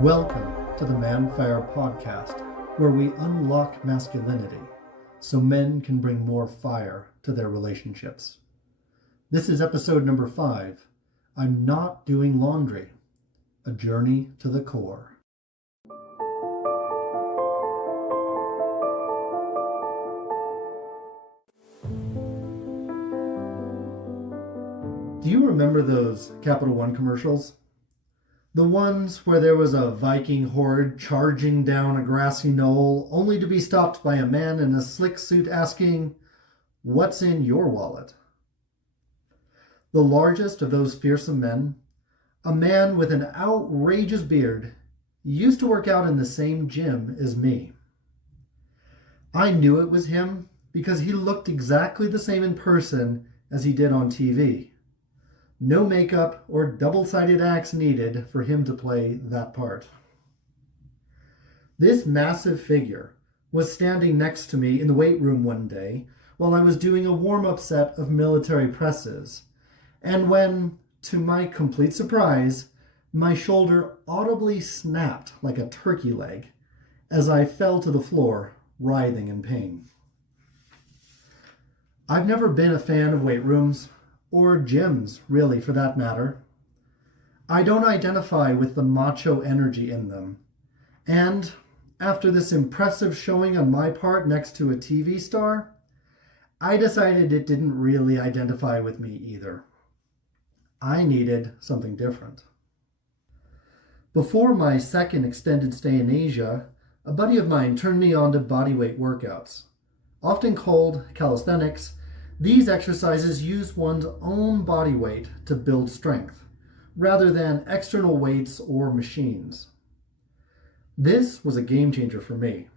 Welcome to the Man Fire Podcast, where we unlock masculinity so men can bring more fire to their relationships. This is episode number 5, I'm Not Doing Laundry, a journey to the core. Do you remember those Capital One commercials? The ones where there was a Viking horde charging down a grassy knoll only to be stopped by a man in a slick suit asking, "What's in your wallet?" The largest of those fearsome men, a man with an outrageous beard, used to work out in the same gym as me. I knew it was him because he looked exactly the same in person as he did on TV. No makeup or double-sided axe needed for him to play that part. This massive figure was standing next to me in the weight room one day while I was doing a warm-up set of military presses, and when, to my complete surprise, my shoulder audibly snapped like a turkey leg as I fell to the floor, writhing in pain. I've never been a fan of weight rooms, or gyms, really, for that matter. I don't identify with the macho energy in them. And after this impressive showing on my part next to a TV star, I decided it didn't really identify with me either. I needed something different. Before my second extended stay in Asia, a buddy of mine turned me on to bodyweight workouts. Often called calisthenics, these exercises use one's own body weight to build strength, rather than external weights or machines. This was a game changer for me.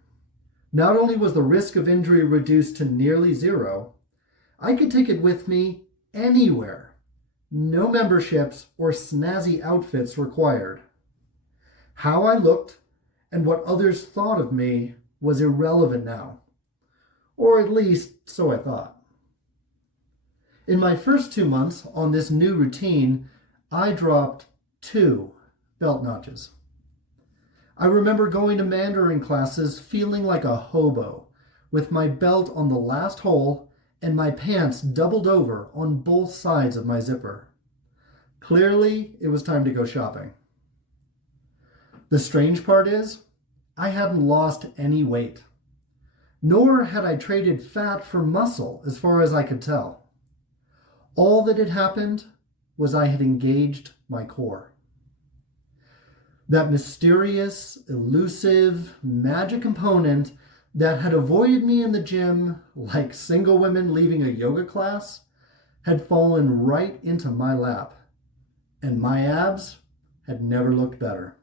Not only was the risk of injury reduced to nearly zero, I could take it with me anywhere. No memberships or snazzy outfits required. How I looked and what others thought of me was irrelevant now, or at least so I thought. In my first 2 months on this new routine, I dropped 2 belt notches. I remember going to Mandarin classes feeling like a hobo, with my belt on the last hole and my pants doubled over on both sides of my zipper. Clearly, it was time to go shopping. The strange part is, I hadn't lost any weight, nor had I traded fat for muscle as far as I could tell. All that had happened was I had engaged my core. That mysterious, elusive, magic component that had avoided me in the gym like single women leaving a yoga class had fallen right into my lap, and my abs had never looked better.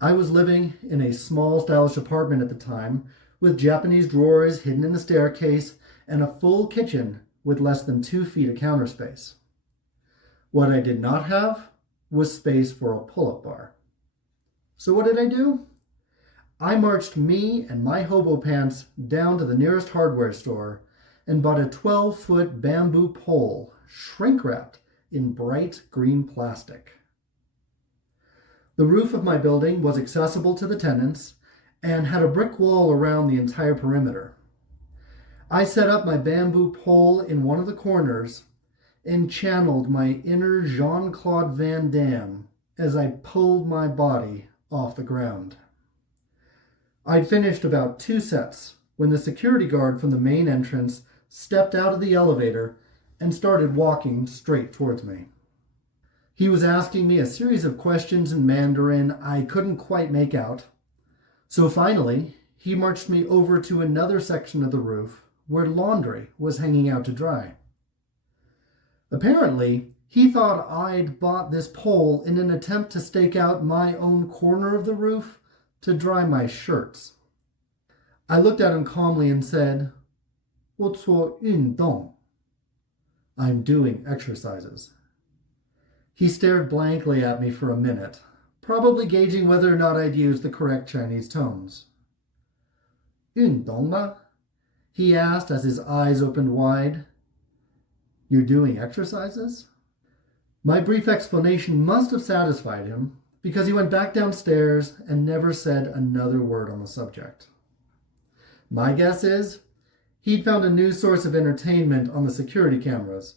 I was living in a small, stylish apartment at the time with Japanese drawers hidden in the staircase and a full kitchen with less than 2 feet of counter space. What I did not have was space for a pull-up bar. So what did I do? I marched me and my hobo pants down to the nearest hardware store and bought a 12-foot bamboo pole, shrink-wrapped in bright green plastic. The roof of my building was accessible to the tenants and had a brick wall around the entire perimeter. I set up my bamboo pole in one of the corners and channeled my inner Jean-Claude Van Damme as I pulled my body off the ground. I'd finished about 2 sets when the security guard from the main entrance stepped out of the elevator and started walking straight towards me. He was asking me a series of questions in Mandarin I couldn't quite make out. So finally, he marched me over to another section of the roof where laundry was hanging out to dry. Apparently, he thought I'd bought this pole in an attempt to stake out my own corner of the roof to dry my shirts. I looked at him calmly and said, 我做运动. I'm doing exercises. He stared blankly at me for a minute, probably gauging whether or not I'd used the correct Chinese tones. 运动吗? He asked as his eyes opened wide. You're doing exercises? My brief explanation must have satisfied him, because he went back downstairs and never said another word on the subject. My guess is he'd found a new source of entertainment on the security cameras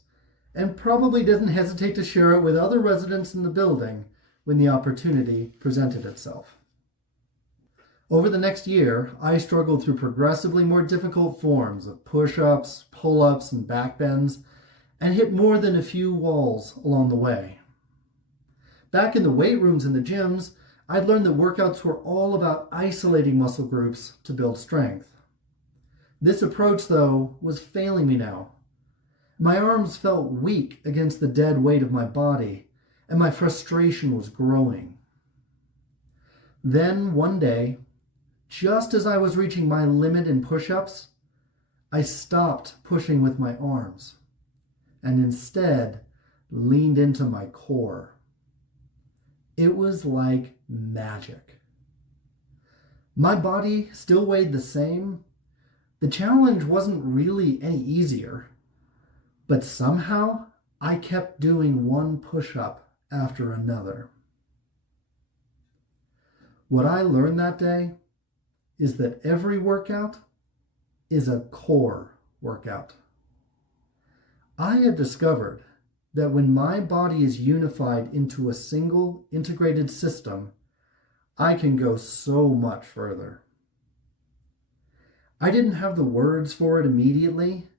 and probably didn't hesitate to share it with other residents in the building when the opportunity presented itself. Over the next year, I struggled through progressively more difficult forms of push-ups, pull-ups, and backbends, and hit more than a few walls along the way. Back in the weight rooms and the gyms, I'd learned that workouts were all about isolating muscle groups to build strength. This approach, though, was failing me now. My arms felt weak against the dead weight of my body, and my frustration was growing. Then, one day, just as I was reaching my limit in push-ups, I stopped pushing with my arms and instead leaned into my core. It was like magic. My body still weighed the same. The challenge wasn't really any easier, but somehow I kept doing one push-up after another. What I learned that day is that every workout is a core workout. I had discovered that when my body is unified into a single integrated system, I can go so much further. I didn't have the words for it immediately,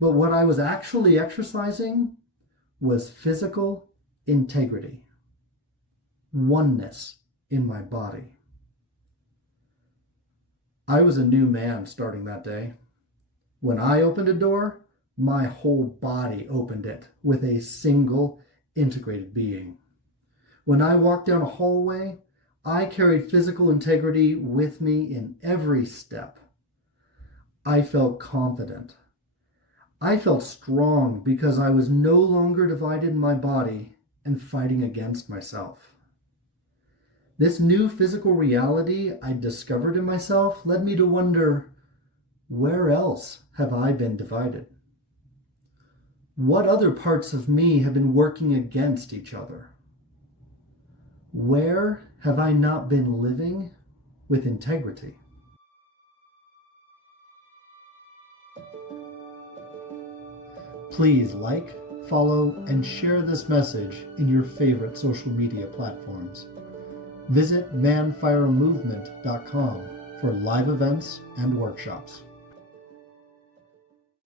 but what I was actually exercising was physical integrity, oneness in my body. I was a new man starting that day. When I opened a door, my whole body opened it with a single integrated being. When I walked down a hallway, I carried physical integrity with me in every step. I felt confident. I felt strong because I was no longer divided in my body and fighting against myself. This new physical reality I discovered in myself led me to wonder, where else have I been divided? What other parts of me have been working against each other? Where have I not been living with integrity? Please like, follow, and share this message in your favorite social media platforms. Visit manfiremovement.com for live events and workshops.